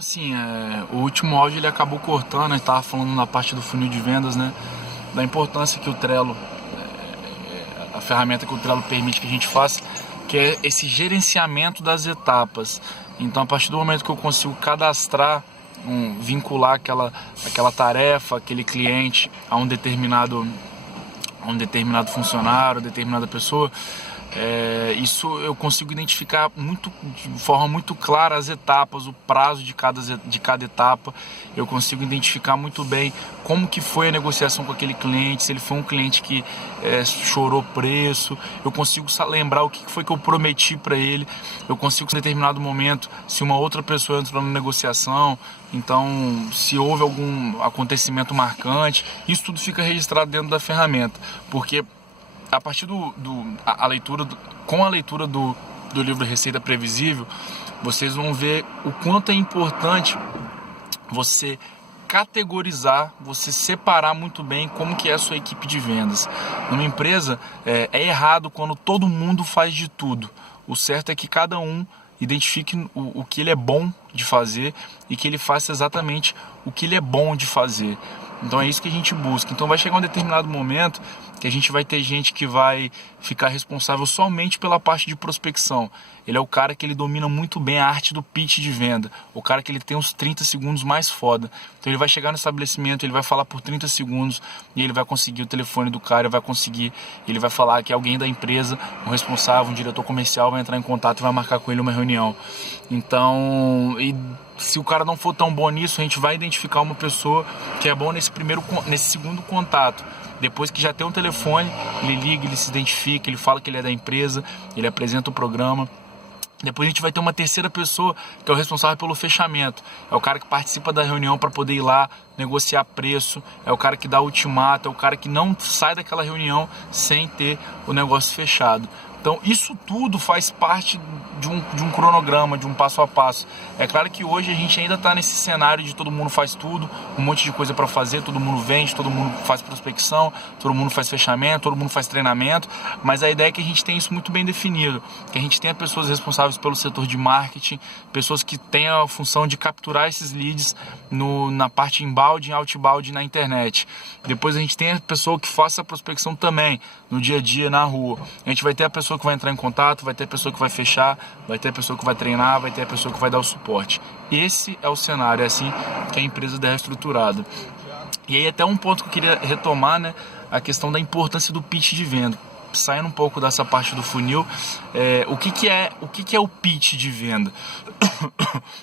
Assim, o último áudio ele acabou cortando, a gente estava falando na parte do funil de vendas, né? Da importância que o Trello, a ferramenta que o Trello permite que a gente faça, que é esse gerenciamento das etapas. Então, a partir do momento que eu consigo cadastrar, vincular aquela tarefa, aquele cliente a um determinado funcionário, determinada pessoa, isso eu consigo identificar de forma muito clara as etapas, o prazo de cada etapa. Eu consigo identificar muito bem como que foi a negociação com aquele cliente, se ele foi um cliente que chorou preço. Eu consigo lembrar o que foi que eu prometi para ele. Eu consigo, em determinado momento, se uma outra pessoa entrou na negociação, então se houve algum acontecimento marcante, isso tudo fica registrado dentro da ferramenta, porque a partir com a leitura do livro Receita Previsível, vocês vão ver o quanto é importante você categorizar, você separar muito bem como que é a sua equipe de vendas. Numa empresa, é errado quando todo mundo faz de tudo. O certo é que cada um identifique o que ele é bom de fazer e que ele faça exatamente o que ele é bom de fazer. Então é isso que a gente busca. Então vai chegar um determinado momento que a gente vai ter gente que vai ficar responsável somente pela parte de prospecção. Ele é o cara que ele domina muito bem a arte do pitch de venda, o cara que ele tem os 30 segundos mais foda. Então ele vai chegar no estabelecimento, ele vai falar por 30 segundos e ele vai conseguir o telefone do cara, ele vai falar que alguém da empresa, um responsável, um diretor comercial vai entrar em contato e vai marcar com ele uma reunião. Então, se o cara não for tão bom nisso, a gente vai identificar uma pessoa que é bom nesse segundo contato. Depois que já tem um telefone, ele liga, ele se identifica, ele fala que ele é da empresa, ele apresenta o programa. Depois a gente vai ter uma terceira pessoa que é o responsável pelo fechamento. É o cara que participa da reunião para poder ir lá negociar preço, é o cara que dá ultimato, é o cara que não sai daquela reunião sem ter o negócio fechado. Então isso tudo faz parte de um cronograma, de um passo a passo. É claro que hoje a gente ainda está nesse cenário de todo mundo faz tudo, um monte de coisa para fazer, todo mundo vende, todo mundo faz prospecção, todo mundo faz fechamento, todo mundo faz treinamento, mas a ideia é que a gente tenha isso muito bem definido, que a gente tenha pessoas responsáveis pelo setor de marketing, pessoas que tenham a função de capturar esses leads na parte inbound e outbound na internet. Depois a gente tem a pessoa que faça a prospecção também, no dia a dia, na rua. A gente vai ter a pessoa que vai entrar em contato, vai ter a pessoa que vai fechar, vai ter a pessoa que vai treinar, vai ter a pessoa que vai dar o suporte. Esse é o cenário, é assim que a empresa deve ser estruturada. E aí até um ponto que eu queria retomar, né, a questão da importância do pitch de venda. Saindo um pouco dessa parte do funil, o que é o pitch de venda?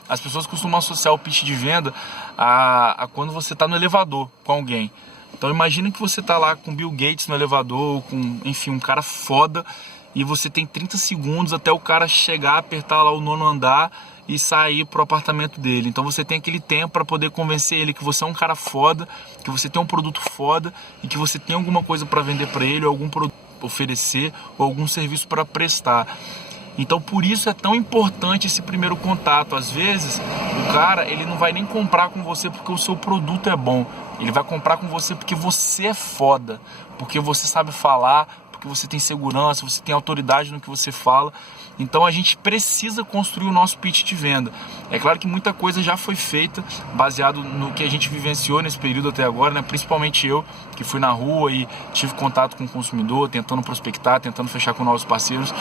As pessoas costumam associar o pitch de venda a quando você está no elevador com alguém. Então imagina que você está lá com Bill Gates no elevador, com, enfim, um cara foda, e você tem 30 segundos até o cara chegar, apertar lá o 9º andar e sair pro apartamento dele. Então você tem aquele tempo para poder convencer ele que você é um cara foda, que você tem um produto foda e que você tem alguma coisa para vender para ele, ou algum produto oferecer, ou algum serviço para prestar. Então por isso é tão importante esse primeiro contato. Às vezes o cara ele não vai nem comprar com você porque o seu produto é bom. Ele vai comprar com você porque você é foda, porque você sabe falar, porque você tem segurança, você tem autoridade no que você fala. Então a gente precisa construir o nosso pitch de venda. É claro que muita coisa já foi feita baseado no que a gente vivenciou nesse período até agora, né? Principalmente eu, que fui na rua e tive contato com o consumidor, tentando prospectar, tentando fechar com novos parceiros.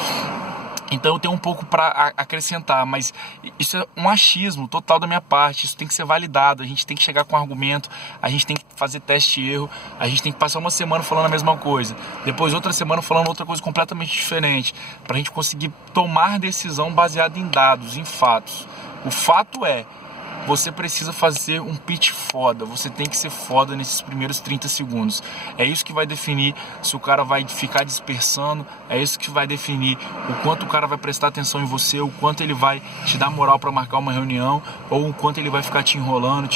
Então eu tenho um pouco para acrescentar, mas isso é um achismo total da minha parte, isso tem que ser validado, a gente tem que chegar com argumento, a gente tem que fazer teste e erro, a gente tem que passar uma semana falando a mesma coisa, depois outra semana falando outra coisa completamente diferente, para a gente conseguir tomar decisão baseada em dados, em fatos. O fato é, você precisa fazer um pitch foda, você tem que ser foda nesses primeiros 30 segundos. É isso que vai definir se o cara vai ficar dispersando, é isso que vai definir o quanto o cara vai prestar atenção em você, o quanto ele vai te dar moral para marcar uma reunião, ou o quanto ele vai ficar te enrolando,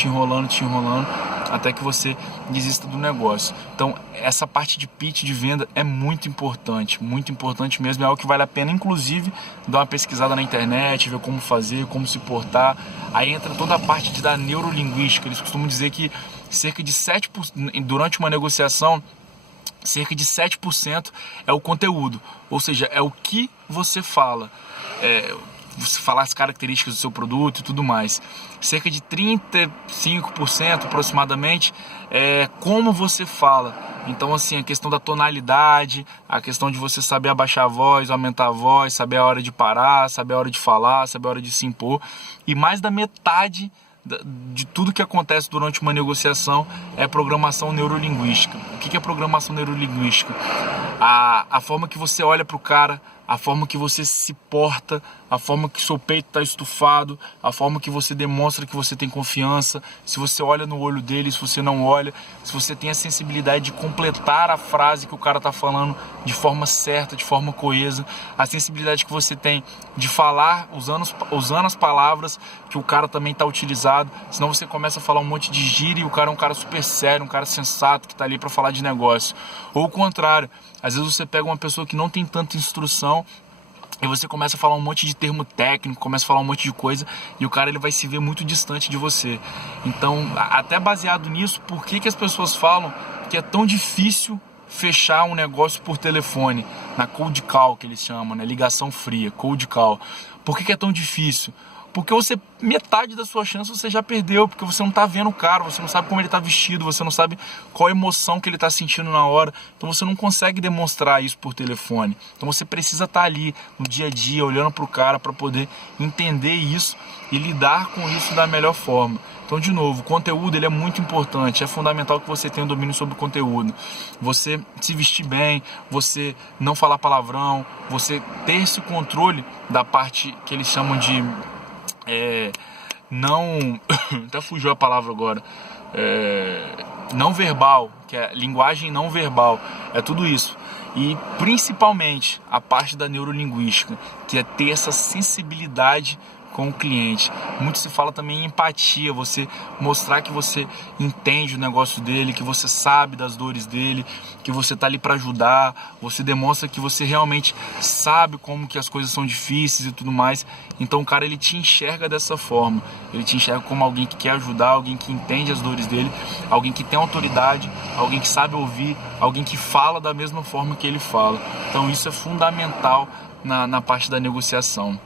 até que você desista do negócio. Então, essa parte de pitch de venda é muito importante mesmo, é algo que vale a pena, inclusive, dar uma pesquisada na internet, ver como fazer, como se portar. Aí entra toda a parte da neurolinguística. Eles costumam dizer que cerca de 7%, durante uma negociação, cerca de 7% é o conteúdo, ou seja, é o que você fala. você falar as características do seu produto e tudo mais. Cerca de 35% aproximadamente é como você fala. Então, assim, a questão da tonalidade, a questão de você saber abaixar a voz, aumentar a voz, saber a hora de parar, saber a hora de falar, saber a hora de se impor. E mais da metade de tudo que acontece durante uma negociação é programação neurolinguística. O que é programação neurolinguística? A forma que você olha para o cara, a forma que você se porta, a forma que seu peito está estufado, a forma que você demonstra que você tem confiança, se você olha no olho dele, se você não olha, se você tem a sensibilidade de completar a frase que o cara está falando de forma certa, de forma coesa, a sensibilidade que você tem de falar usando as palavras que o cara também está utilizando, senão você começa a falar um monte de gíria e o cara é um cara super sério, um cara sensato que está ali para falar de negócio. Ou o contrário, às vezes você pega uma pessoa que não tem tanta instrução e você começa a falar um monte de termo técnico, começa a falar um monte de coisa e o cara ele vai se ver muito distante de você. Então, até baseado nisso, por que as pessoas falam que é tão difícil fechar um negócio por telefone, na cold call que eles chamam, né? Ligação fria, cold call. Por que é tão difícil? Porque metade da sua chance você já perdeu, porque você não está vendo o cara, você não sabe como ele está vestido, você não sabe qual a emoção que ele está sentindo na hora, então você não consegue demonstrar isso por telefone. Então você precisa estar ali no dia a dia, olhando para o cara para poder entender isso e lidar com isso da melhor forma. Então, de novo, o conteúdo ele é muito importante, é fundamental que você tenha um domínio sobre o conteúdo. Você se vestir bem, você não falar palavrão, você ter esse controle da parte que eles chamam de... não... até fugiu a palavra agora. Não verbal, que é linguagem não verbal, é tudo isso. E principalmente a parte da neurolinguística, que é ter essa sensibilidade com o cliente. Muito se fala também em empatia, você mostrar que você entende o negócio dele, que você sabe das dores dele, que você está ali para ajudar, você demonstra que você realmente sabe como que as coisas são difíceis e tudo mais. Então o cara ele te enxerga dessa forma, ele te enxerga como alguém que quer ajudar, alguém que entende as dores dele, alguém que tem autoridade, alguém que sabe ouvir, alguém que fala da mesma forma que ele fala. Então isso é fundamental na parte da negociação.